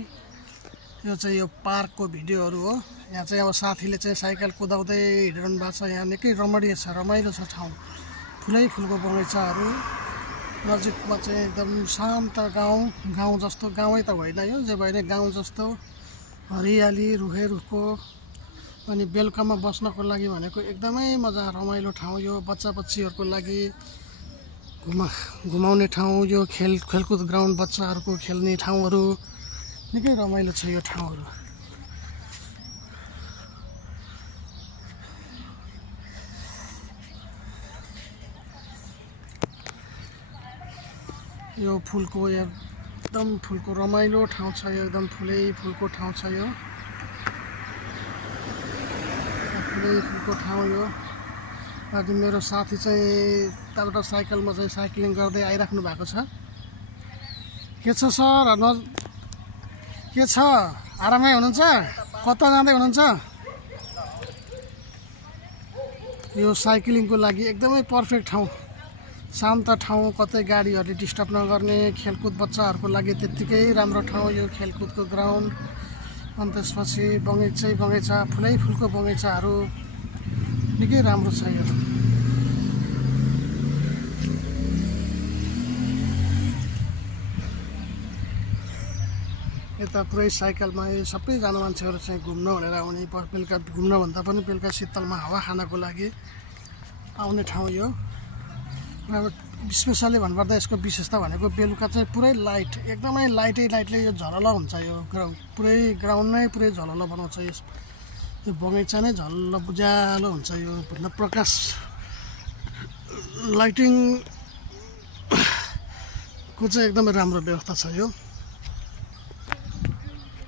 यो चाहिँ यो पार्कको भिडियोहरु हो। यहाँ चाहिँ अब साथीले चाहिँ साइकल कुदाउँदै हिँडिरहनु भएको छ। यहाँ निकै रमणीय छ, रमाइलो छ ठाउँ। फुलै फुलको बगैँचाहरु नजिकमा चाहिँ एकदम शान्त गाउँ जस्तो, गाउँै त होइन यो जे भए नि गाउँ जस्तो हरियाली रुखै रुखको। अनि बेलुकामा बस्नको लागि भनेको एकदमै मजा रमाइलो ठाउँ यो। बच्चा बच्चीहरुको लागि घुमाउने ठाउँ यो। खेलकुद ग्राउन्ड बच्चाहरुको खेल्ने ठाउँहरु निकै रमाइलो छ यो ठाउँहरु। यो फुलको एकदम फुलको रमाइलो ठाउँ छ यो। एकदम फुलै फुलको ठाउँ छ यो। फुलै फुलको ठाउँ यो। अनि मेरो साथी चाहिँ तबाट साइकलमा चाहिँ साइक्लिङ गर्दै आइराख्नु भएको छ। के छ सर? के छ? आरामै हुनुहुन्छ? कता जाँदै हुनुहुन्छ? यो साइक्लिङको लागि एकदमै पर्फेक्ट ठाउँ, शान्त ठाउँ, कतै गाडीहरुले डिस्टर्ब नगर्ने, खेलकुद बच्चाहरुको लागि त्यतिकै राम्रो ठाउँ यो खेलकुदको ग्राउन्ड। अनि त्यसपछि बगैँचा, फुलै फुलको बगैँचाहरु निकै राम्रो छ यो। यता पुरै साइकलमा सबैजना मान्छेहरु चाहिँ घुम्न भनेर आउने, बेलुका घुम्न भन्दा पनि बेलुका शीतलमा हावा खानको लागि आउने ठाउँ यो। र स्पेशली भन्नुपर्दा यसको विशेषता भनेको बेलुका चाहिँ पुरै लाइट, एकदमै लाइटले यो झलल हुन्छ यो पुरै ग्राउन्ड नै पुरै झलल बनाउँछ यो बगैँचा नै झलल उज्यालो हुन्छ यो। भन्दा प्रकाश लाइटिङ को चाहिँ एकदमै राम्रो व्यवस्था छ यो।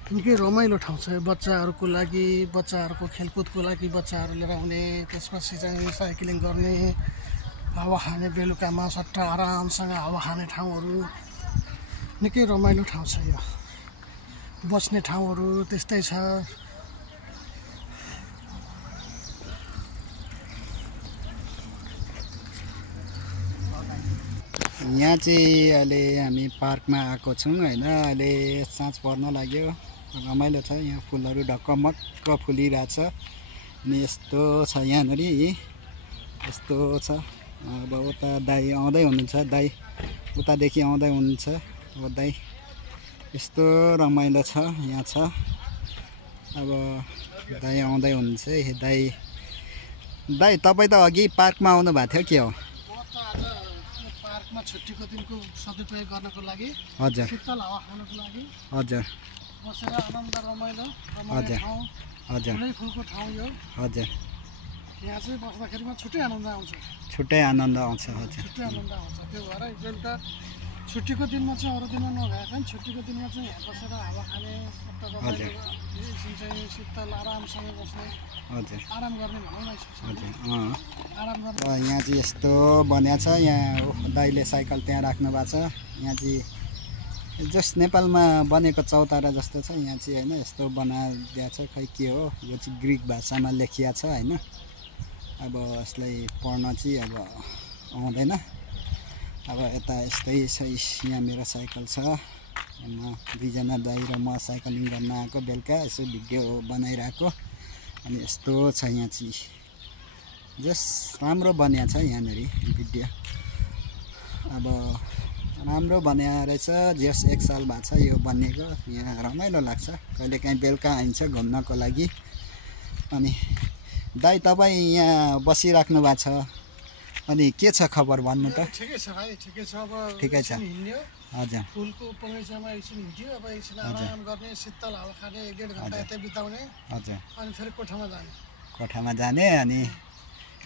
निकै रमाइलो ठाउँ छ यो बच्चाहरुको लागि, बच्चाहरुको खेलकुदको लागि बच्चाहरु लिएर आउने, त्यसपछि चाहिँ साइक्लिङ गर्ने, हावा खाने, बेलुकामा सट्टा आरामसँग हावा खाने ठाउँहरु निकै रमाइलो ठाउँ छ यो। बस्ने ठाउँहरु त्यस्तै छ। यहाँ चाहिँ अहिले हामी पार्कमा आएको छौँ हैन। अहिले साँझ पर्न लाग्यो, रमाइलो छ यहाँ। फुलहरू ढकमक्क फुलिरहेछ। अनि यस्तो छ यहाँनेरि, यस्तो छ। अब उता दाइ आउँदै हुनुहुन्छ, दाइ उतादेखि आउँदै हुनुहुन्छ। अब दाइ यस्तो रमाइलो छ यहाँ छ। अब दाइ आउँदै हुनुहुन्छ। दाइ तपाईँ त अघि पार्कमा आउनु भएको थियो, के हो? पार्कमा छुट्टीको दिनको सदुपयोग गर्नको लागि, हजुर शीतल हावा खानको लागि, हजुर बसेर आनन्द रमाइलो ठाउँ, हजुर फुलै फुलको ठाउँ यो। हजुर यहाँ चाहिँ बस्दाखेरिमा छुट्टै आनन्द आउँछ। छुट्टै आनन्द आउँछ। हजुर छुट्टै आनन्द आउँछ। त्यो भएर बेलुका छुट्टीको दिनमा चाहिँ अरू दिनमा नभए पनि छुट्टीको दिनमा चाहिँ यहाँ बसेर हावा खाने, सट्टा रमाइलो एकछिन चाहिँ शीतल आरामसँग बस्ने, हजुर आराम गर्ने भनौँ न। हजुर आराम गर्ने। यहाँ चाहिँ यस्तो बनिएको छ। यहाँ दाइले साइकल त्यहाँ राख्नु भएको छ। यहाँ चाहिँ जस नेपालमा बनेको चौतारा जस्तो छ यहाँ चाहिँ हैन। यस्तो बनाइदिएको छ, खै के हो यो चाहिँ ग्रिक भाषामा लेखिएको छ हैन। अब यसलाई पढ्न चाहिँ अब आउँदैन। अब यता यस्तै छ। यहाँ मेरो साइकल छ। म दुईजना दाइ र म साइक्लिङ गर्न आएको, बेलुका यसो भिडियो बनाइरहेको। अनि यस्तो छ यहाँ चाहिँ, जस राम्रो बनिएको छ यहाँनेरि भिडियो। अब राम्रो बनाएको रहेछ। जस 1 साल भएको छ यो बनिएको। यहाँ रमाइलो लाग्छ। कहिलेकाहीँ बेलुका आइन्छ घुम्नको लागि। अनि दाइ तपाईँ यहाँ बसिराख्नु भएको छ, अनि के छ खबर भन्नु त? ठिकै छ भाइ, ठिकै छ। अब ठिकै छ। हिँड्यो, हजुर फुलको बगैँचामा एकछिन हिँड्यो, अब एकछिन आराम गर्ने, शीतल हावा खाने, 1.5 घण्टा यतै बिताउने, हजुर अनि फेरि कोठामा जाने। कोठामा जाने। अनि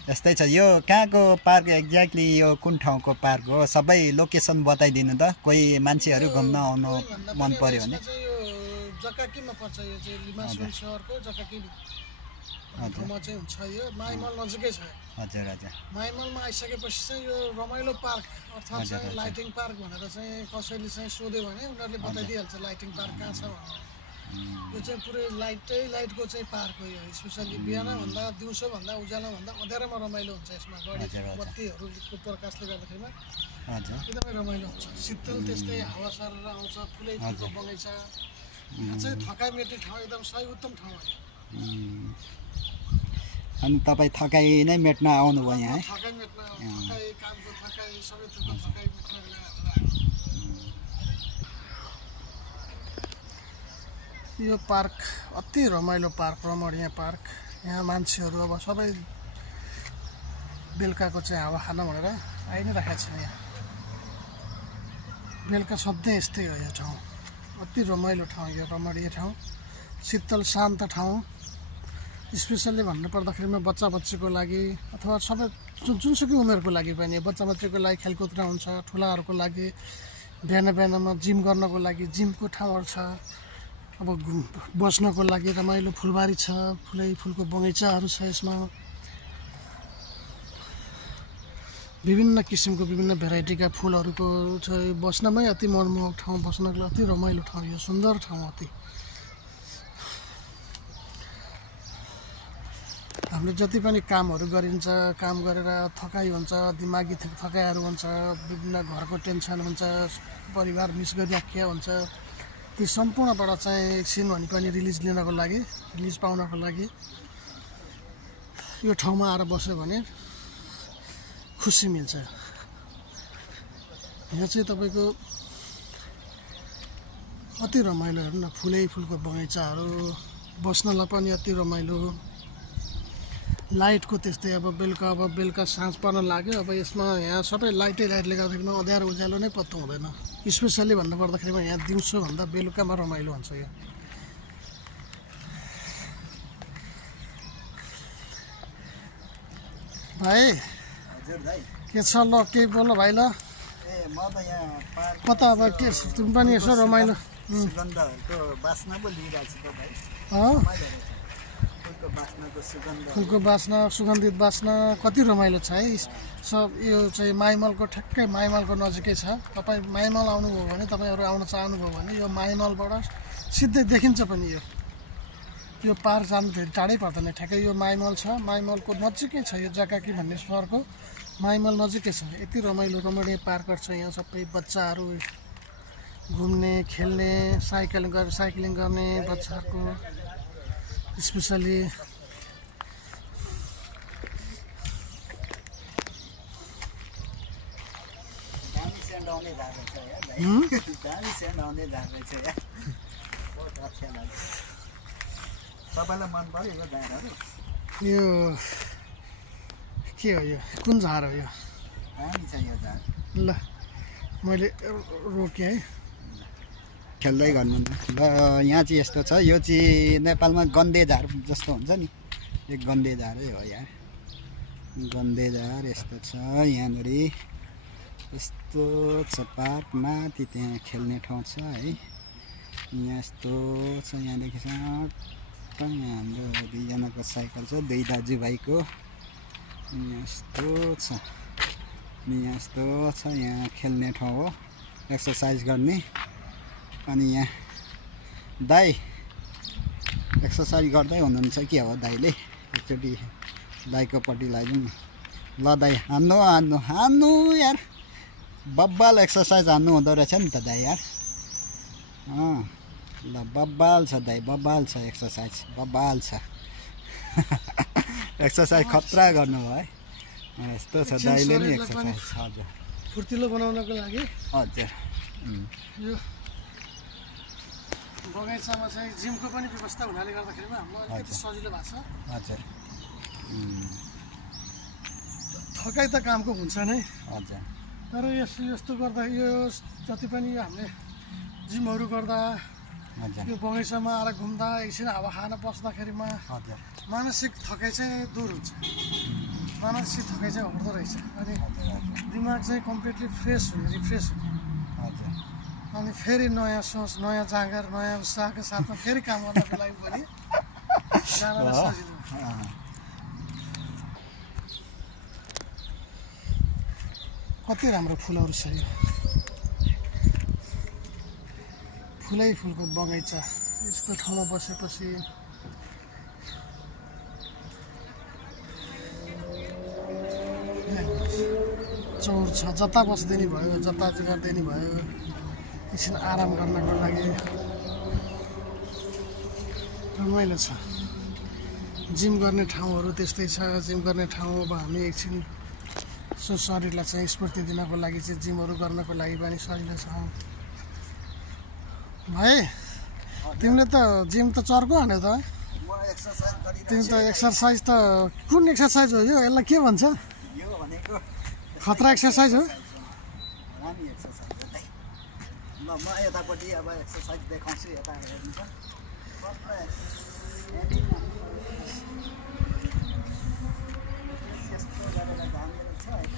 यस्तै छ। यो कहाँको पार्क एक्ज्याक्टली? यो कुन ठाउँको पार्क हो? सबै लोकेसन बताइदिनु त, कोही मान्छेहरू घुम्न आउनु मन पर्यो भने। यो जकाकीमा पर्छ। यो चाहिँ लिमासुङ सहरको जकाकी ठाउँमा चाहिँ हुन्छ। यो माइमल नजिकै छ। हजुर हजुर माइमलमा आइसकेपछि चाहिँ यो रमाइलो पार्क अर्थात् चाहिँ लाइटिङ पार्क भनेर चाहिँ कसैले चाहिँ सोध्यो भने उनीहरूले बताइदिइहाल्छ लाइटिङ पार्क कहाँ छ भनेर। यो चाहिँ पुरै लाइटको चाहिँ पार्क हो यो। स्पेसली बिहानभन्दा दिउँसोभन्दा उज्यालोभन्दा अँध्यारोमा रमाइलो हुन्छ यसमा। बढी बत्तीहरूको प्रकाशले गर्दाखेरिमा एकदमै रमाइलो हुन्छ। शीतल त्यस्तै हावा सरेर आउँछ। फुलै फुलको बगैँचा यहाँ चाहिँ थकाइ मेट्ने ठाउँ एकदम सही उत्तम ठाउँ हो। अनि तपाईँ थकाइ नै मेट्न आउनुभयो यहाँ है? थकाइ मेट्न, थकाइ कामको थकाइ सबै थोकको थकाइ मेट्नको लागि यो पार्क अति रमाइलो पार्क रमणीय पार्क। यहाँ मान्छेहरू अब सबै बेलुकाको चाहिँ हावा खान भनेर आइ नै राखेका छन्। यहाँ बेलुका सधैँ यस्तै हो यो ठाउँ। अति रमाइलो ठाउँ, यो रमणीय ठाउँ, शीतल शान्त ठाउँ। स्पेसल्ली भन्नुपर्दाखेरिमा बच्चा बच्चीको लागि अथवा सबै जुनसुकै उमेरको लागि पनि, बच्चा बच्चीको लागि खेलकुद हुन्छ, ठुलाहरूको लागि बिहान बिहानमा जिम गर्नको लागि जिमको ठाउँहरू छ। अब बस्नको लागि रमाइलो फुलबारी छ, फुलको बगैँचाहरू छ। यसमा विभिन्न किसिमको विभिन्न भेराइटीका फुलहरूको छ। बस्नमै अति मनमोहक ठाउँ, बस्नको लागि अति रमाइलो ठाउँ, यो सुन्दर ठाउँ अति। हाम्रो जति पनि कामहरू गरिन्छ, काम गरेर थकाइ हुन्छ, दिमागी थकाइहरू हुन्छ, विभिन्न घरको टेन्सन हुन्छ, परिवार मिस गरिराखिया हुन्छ, ती सम्पूर्णबाट चाहिँ एकछिन भनी पनि रिलिज लिनको लागि, रिलिज पाउनको लागि यो ठाउँमा आएर बस्यो भने खुसी मिल्छ। यहाँ चाहिँ तपाईँको अति रमाइलो, हेर्नु न, फुलको बगैँचाहरू, बस्नलाई पनि अति रमाइलो। लाइटको त्यस्तै, अब बेलुका साँझ पर्न लाग्यो। अब यसमा यहाँ सबै लाइटले गर्दाखेरि अँध्यारो उज्यालो नै पत्तो हुँदैन। स्पेसल्ली भन्नुपर्दाखेरिमा यहाँ दिउँसोभन्दा बेलुकामा रमाइलो हुन्छ। यो भाइ के छ? ल केही बोल भाइ। ल कता अब के तिमी पनि यसो रमाइलो फुलको बास्ना, सुगन्धित बास्ना कति रमाइलो छ है। सब यो चाहिँ माइमलको ठ्याक्कै माइमलको नजिकै छ। तपाईँ माइमल आउनुभयो भने, तपाईँहरू आउन चाहनुभयो भने यो माइमलबाट सिधै देखिन्छ पनि। यो पार्क जानु धेरै टाढै पर्दैन, ठ्याक्कै यो माइमल छ, माइमलको नजिकै छ यो जग्गा। के भन्ने सहरको माइमल नजिकै छ। यति रमाइलो रमणीय पार्कहरू छ यहाँ। सबै बच्चाहरू घुम्ने, खेल्ने, साइक्लिङ गर्ने बच्चाहरूको स्पेसल्ली तपाईँलाई मन पर्यो यो झारहरू? यो के हो? यो कुन झार हो? यो दामी छ यो झार। ल मैले रोकेँ है, खेल्दै गर्नु न। ल यहाँ चाहिँ यस्तो छ, यो चाहिँ नेपालमा गन्धे झार जस्तो हुन्छ नि, यो गन्धे झारै हो यार। गन्धे झार यस्तो छ यहाँनिर, यस्तो छ पार्क माथि, त्यहाँ खेल्ने ठाउँ छ है। यहाँ यस्तो छ, यहाँदेखि यहाँ हाम्रो दुईजनाको साइकल छ, दुई दाजुभाइको। यहाँ यस्तो छ, यहाँ यस्तो छ, यहाँ खेल्ने ठाउँ हो, एक्सर्साइज गर्ने। अनि यहाँ दाइ एक्सर्साइज गर्दै हुनुहुन्छ कि अब दाइले? एकचोटि दाइकोपट्टि लगाइदिउँ न। ल दाइ हान्नु यार, बब्बाल एक्सर्साइज हान्नु हुँदो रहेछ नि त दाइ यार। ल बब्बाल छ दाइ, बब्बाल छ एक्सर्साइज, बब्बाल छ। एक्सर्साइज खतरा गर्नुभयो है। यस्तो छ दाइले नि एक्सर्साइज। हजुर, फुर्तिलो बनाउनको लागि। हजुर, यो बगैँचामा चाहिँ जिमको पनि व्यवस्था हुनाले गर्दाखेरिमा हामीलाई अलिकति सजिलो भएको छ। हजुर, थकाइ त कामको हुन्छ नै। हजुर, तर यस्तो गर्दा, यो जति पनि हामीले जिमहरू गर्दा, यो बगैँचामा आएर घुम्दा, एकछिन हावा खान बस्दाखेरिमा मानसिक थकाइ चाहिँ दूर हुन्छ। मानसिक थकाइ चाहिँ हट्दो रहेछ। अनि दिमाग चाहिँ कम्प्लिटली फ्रेस हुने, रिफ्रेस हुने। अनि फेरि नयाँ सोच, नयाँ जाँगर, नयाँ उत्साहको साथमा फेरि काम गर्नको लागि पनि जानलाई सजिलो। कति राम्रो फुलहरू छ यो, फुलको बगैँचा। यस्तो ठाउँमा बसेपछि चौर छ, जता बस्दै नि भयो, जता गर्दै नि भयो, एकछिन आराम गर्नको लागि। रमाइलो छ। जिम गर्ने ठाउँहरू त्यस्तै छ। जिम गर्ने ठाउँ अब हामी एकछिन सो शरीरलाई चाहिँ स्फूर्ति दिनको लागि चाहिँ जिमहरू गर्नको लागि पनि सजिलो छ। भाइ तिमीले त जिम त चर्को हान्यो त। तिमी त एक्सर्साइज त कुन एक्सर्साइज हो यो? यसलाई के भन्छ? खतरा एक्सर्साइज हो? ल म यतापट्टि अब एक्सर्साइज देखाउँछु। यता हेर्नुहुन्छ यस्तो गरेर घामेर छ होइन।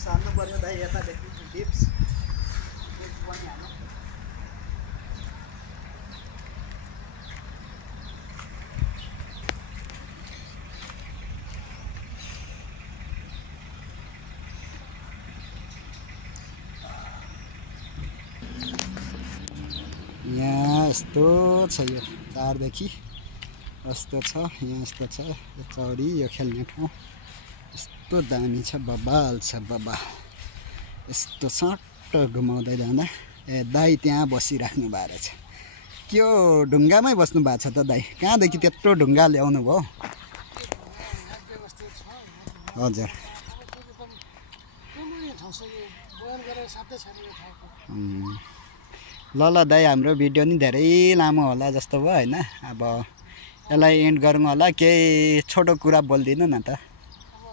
हाल्नु पर्यो दाइ यतादेखि डिप्स पनि हाल्नु। यहाँ यस्तो छ यो 4 देखि यस्तो छ। यहाँ यस्तो छ यो चौडी यो खेल्ने ठाउँ यस्तो दामी छ। बबाल छ बाबा। यस्तो सट्ट घुमाउँदै जाँदा दाइ त्यहाँ बसिराख्नु भएको रहेछ। के हो ढुङ्गामै बस्नु भएको छ त दाइ? कहाँदेखि त्यत्रो ढुङ्गा ल्याउनु भयो? हजुर ल ल दाइ हाम्रो भिडियो नि धेरै लामो होला जस्तो भयो होइन। अब यसलाई एन्ड गरौँ होला। केही छोटो कुरा बोलिदिनु न त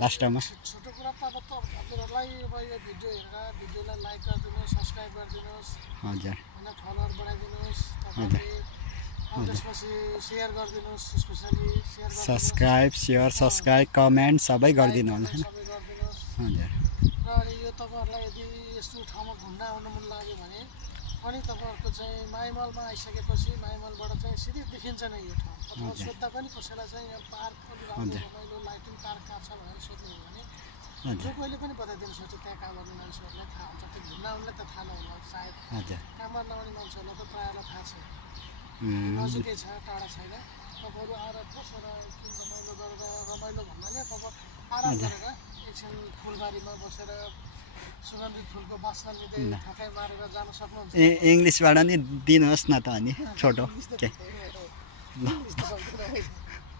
लास्टमा। छोटो कुरा त अब हजुरहरूलाई अब यो भिडियो हेरेर भिडियोलाई लाइक गरिदिनुहोस्, सब्सक्राइब गरिदिनुहोस् हजुर होइन, फलोवर बढाइदिनुहोस् तपाईँले। त्यसपछि सेयर गरिदिनुहोस्, स्पेसली सब्सक्राइब कमेन्ट सबै गरिदिनु होला। सबै गरिदिनुहोस्। हजुर र अनि यो तपाईँहरूलाई यदि यस्तो ठाउँमा घुम्न आउनु मन लाग्यो भने पनि तपाईँहरूको चाहिँ माइमलमा आइसकेपछि माइमलबाट चाहिँ सिधै देखिन्छ नै यो ठाउँ। अथवा सोद्धा पनि कसैलाई चाहिँ यहाँ पार्क पनि राम्रो रमाइलो लाइटिङ पार्क कहाँ छ भनेर सोध्नु हो भने जो कोहीले पनि बताइदिनु सक्छ। त्यहाँ काम गर्ने मान्छेहरूलाई थाहा हुन्छ। त्यो घुम्न आउनेलाई त थाहा नहोला सायद, काममा नआउने मान्छेहरूलाई त प्रायःलाई थाहा छ। नजिकै छ, टाढा छैन। तपाईँहरू आएर बसेर एकछिन रमाइलो गरेर, रमाइलो भन्नाले तपाईँ आराम गरेर एकछिन फुलबारीमा बसेर सुगन्धित फुलको बास्ना लिँदै ठ्याक्कै मारेर जान सक्नुहुन्छ। इङ्ग्लिसबाट नि दिनुहोस् न त अनि छोटो के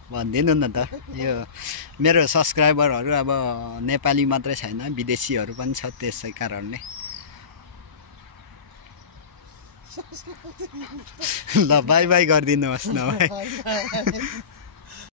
भनिदिनु न त। यो मेरो सब्सक्राइबरहरू अब नेपाली मात्रै छैन, विदेशीहरू पनि छ। त्यसै कारणले ल बाई बाई गरिदिनुहोस् न भाइ।